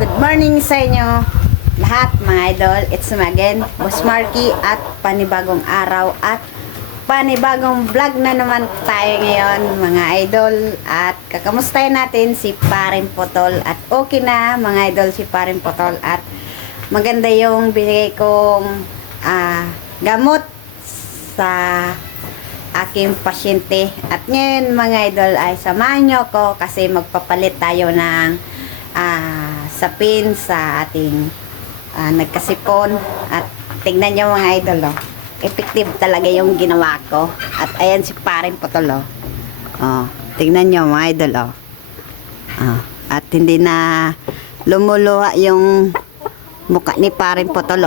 Good morning sa inyo lahat mga idol. It's me again, Boss Marky, at panibagong araw at panibagong vlog na naman tayo ngayon mga idol. At kakamustahin natin si Paring Potol. At okay na mga idol si Paring Potol. At maganda yung binigay kong gamot sa aking pasyente. At ngayon mga idol ay samahan nyo ko kasi magpapalit tayo ng sapin sa ating nagkasipon. At tignan nyo mga idol, effective talaga yung ginawa ko. At ayan si Paring Potol, tignan nyo mga idol, at hindi na lumuluha yung mukha ni Paring Potol.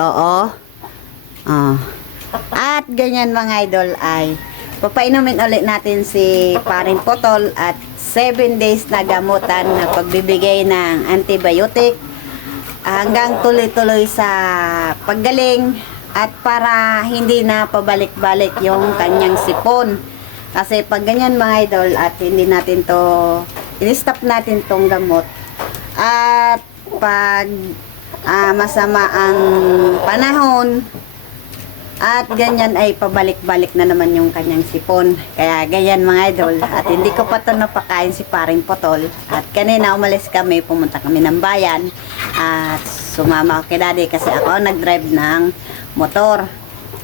At ganyan mga idol ay papainumin ulit natin si Paring Potol at 7 days na gamutan na pagbibigay ng antibiotic hanggang tuloy-tuloy sa paggaling at para hindi na pabalik-balik yung kanyang sipon. Kasi pag ganyan mga idol at hindi natin to in-stop natin tong gamot at pag masama ang panahon at ganyan ay pabalik-balik na naman yung kanyang sipon. Kaya ganyan mga idol. At hindi ko pa ito napakain si Paring Potol. At kanina umalis kami, pumunta kami ng bayan. At sumama ako kay daddy kasi ako nag-drive ng motor.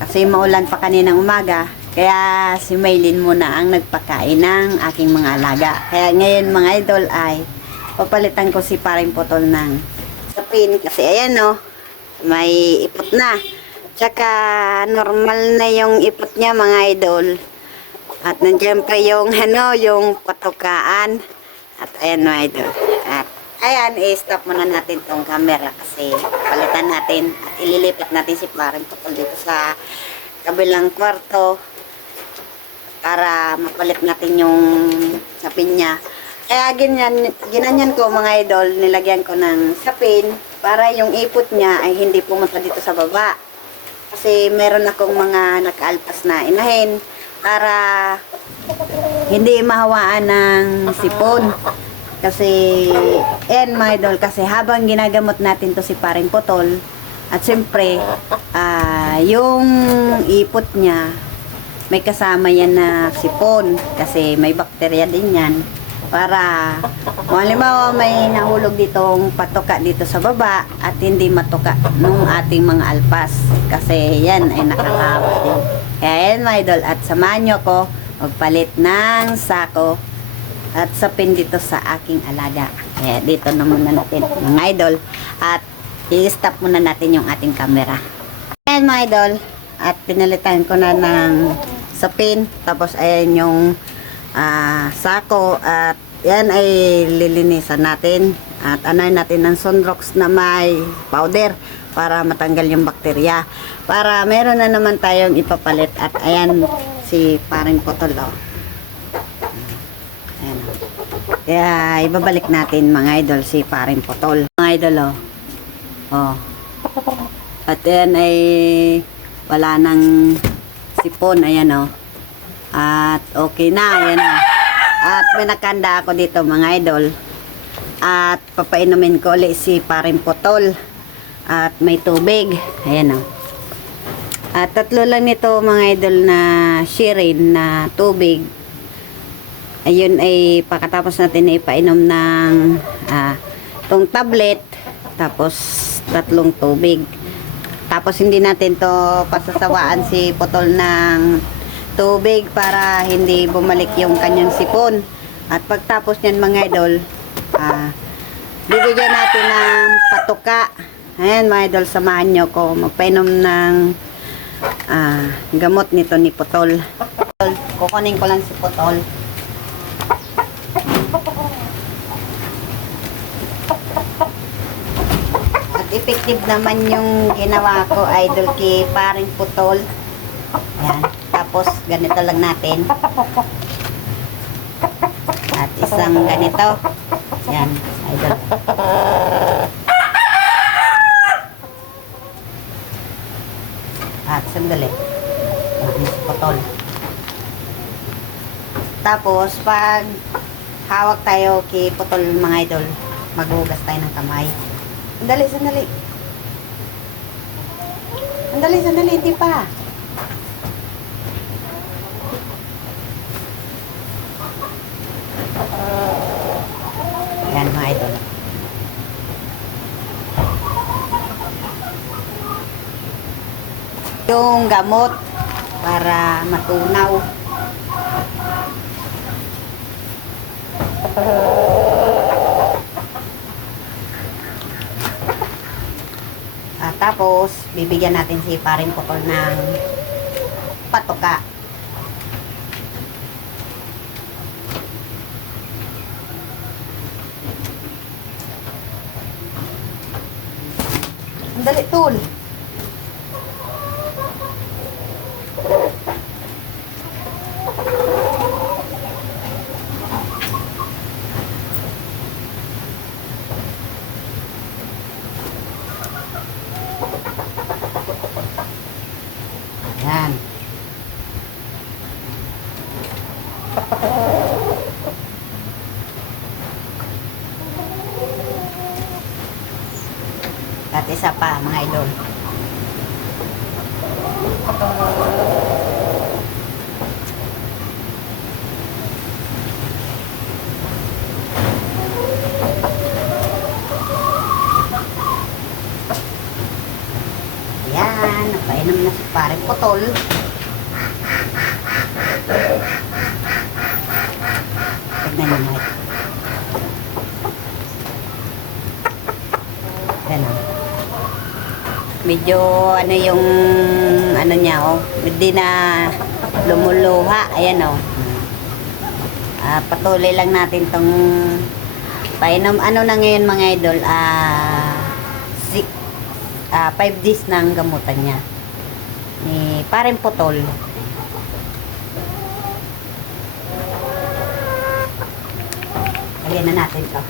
Kasi maulan pa kaninang umaga. Kaya si Maylin muna ang nagpakain ng aking mga alaga. Kaya ngayon mga idol ay papalitan ko si Paring Potol ng sapin. Kasi ayan may ipot na. Tsaka normal na yung ipot niya mga idol. At nandiyan pa yung yung patukaan. At ayan mga idol. At ayan, i-stop muna natin tong camera kasi palitan natin at ililipat natin si Paring Potol dito sa kabilang kwarto para mapalit natin yung sapin niya. Kaya ginanyan ko mga idol, nilagyan ko ng sapin para yung ipot niya ay hindi pumunta dito sa baba. Kasi meron akong mga nakaalpas na inahin para hindi mahawaan ng sipon. Kasi, mga idol, kasi habang ginagamot natin to si Paring Potol, at siyempre, yung ipot niya, may kasama yan na sipon. Kasi may bakterya din yan. Para, kung halimbawa may nahulog ditong patuka dito sa baba at hindi matuka nung ating mga alpas. Kasi yan ay nakakahawa din. Kaya yan mga idol, at samahan nyo ko magpalit ng sako at sapin dito sa aking alaga. Kaya dito na muna natin mga idol at i-stop muna natin yung ating camera. Ayan mga idol, at pinalitan ko na ng sapin. Tapos ayan yung sako at yan ay lilinisan natin at anayin natin ng Sunrox na may powder para matanggal yung bakterya para meron na naman tayong ipapalit. At ayan si Paring Potol, ayan. Kaya ibabalik natin mga idol si Paring Potol mga idol. At yan ay wala nang sipon, ayan at okay na, ayan at may nakanda ako dito mga idol at papainumin ko ulit si Paring Potol at may tubig, ayan at tatlo lang nito mga idol na shirin na tubig. Ayun ay pagkatapos natin ipainom ng tong tablet tapos tatlong tubig. Tapos hindi natin to pasasawaan si Potol ng tubig para hindi bumalik yung kanyang sipon. At pagtapos nyan mga idol, bibigyan natin ng patuka. Ayan mga idol, samahan nyo ko magpainom ng gamot nito ni Potol. Kukunin ko lang si Potol. At effective naman yung ginawa ko idol kay Paring Potol. Ayan. Tapos ganito lang natin. At isang ganito. Yan, idol. At sandali. Potol. Tapos pag hawak tayo kay Potol mga idol, maghugas tayo ng kamay. Sandali, sandali. Sandali, sandali, hindi pa. Yan mga idol. Yung gamot para matunaw. Tapos, bibigyan natin si Paring Putol ng patuka. Ang dali, Tol. Yan. At isa pa, mga idol. Yan, napainom na si Paring Putol. Tignan nyo mga ito. Yan o. Medyo ano yung ano niya o. Hindi na lumuluha. Ayan o. Patuloy lang natin tong painom. Ano na ngayon mga idol? 5 days ng gamutan niya ni Paring Putol. Lagyan na natin to.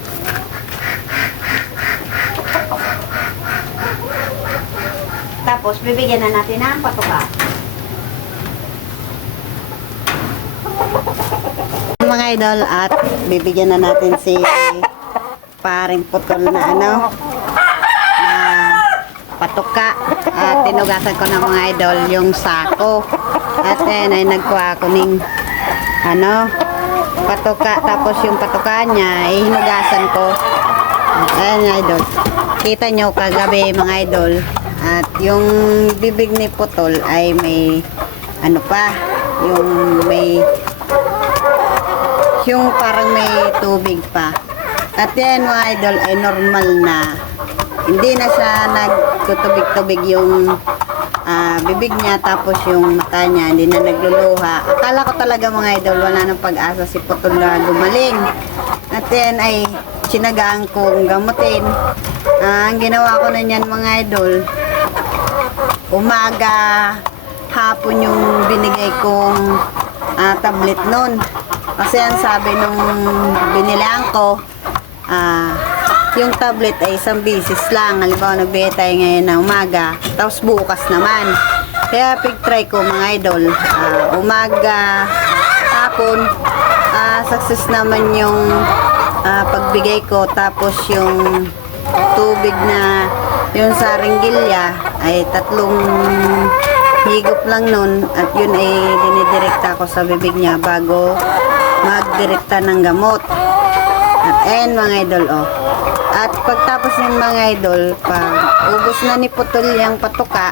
Tapos bibigyan na natin ng patuka. Mga idol, at bibigyan na natin si Paring Putol na ano, patuka. At tinugasan ko ng mga idol yung sako. At then ay nagkuha ko ng ano, patuka. Tapos yung patuka niya ay hinugasan ko. Ayan mga idol. Kita nyo kagabi mga idol. At yung bibig ni Putol ay may ano pa, yung may yung parang may tubig pa. At yan mga idol ay normal na. Hindi na siya nagtutubig-tubig yung bibig niya, tapos yung mata niya hindi na nagluluha. Akala ko talaga mga idol wala nang pag-asa si Putol na gumaling. At yan ay sinagaan kong gamutin. Ang ginawa ko na niyan mga idol, umaga, hapon yung binigay kong tablet nun. Kasi ang sabi nung binilang ko, yung tablet ay isang bisis lang. Halimbawa, nagbigay tayo ngayon na umaga, tapos bukas naman. Kaya pig-try ko mga idol, umaga, hapon, success naman yung pagbigay ko. Tapos yung tubig na yung sa ringgilya ay 3 higop lang nun, at yun ay dinidirekta ko sa bibig niya bago magdirekta ng gamot. At ayan mga idol oh. At pagtapos ng mga idol, pag ubos na ni Putol yung patuka,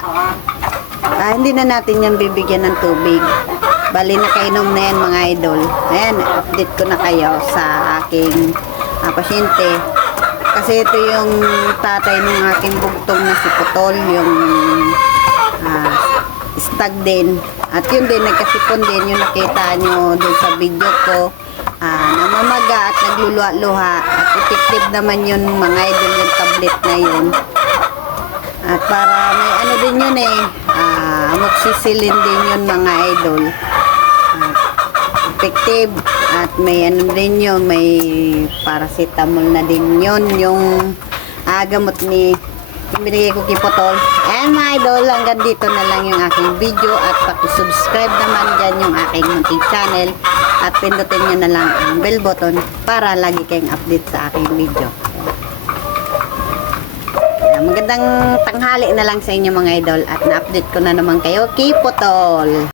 hindi na natin yan bibigyan ng tubig. Bali nakainom na yan mga idol. Ayan, update ko na kayo sa aking pasyente. Kasi ito yung tatay ng aking bugtong na si Putol, yung stag din. At yun din, nagkasipon din, yung nakita nyo dun sa video ko, namamaga at nagluluha-luha. At effective naman yun mga idol, yung tablet na yun. At para may ano din yun amoxicillin din yun mga idol. Effective. At may ano din yun, may paracetamol na din yun, yung gamot ni binigay ko kay Putol. And mga idol, hanggang dito na lang yung aking video, at paki-subscribe naman dyan yung aking munting channel, at pindutin nyo na lang ang bell button para lagi kayong update sa aking video. magandang tanghali na lang sa inyo mga idol at na-update ko na naman kayo kay Potol.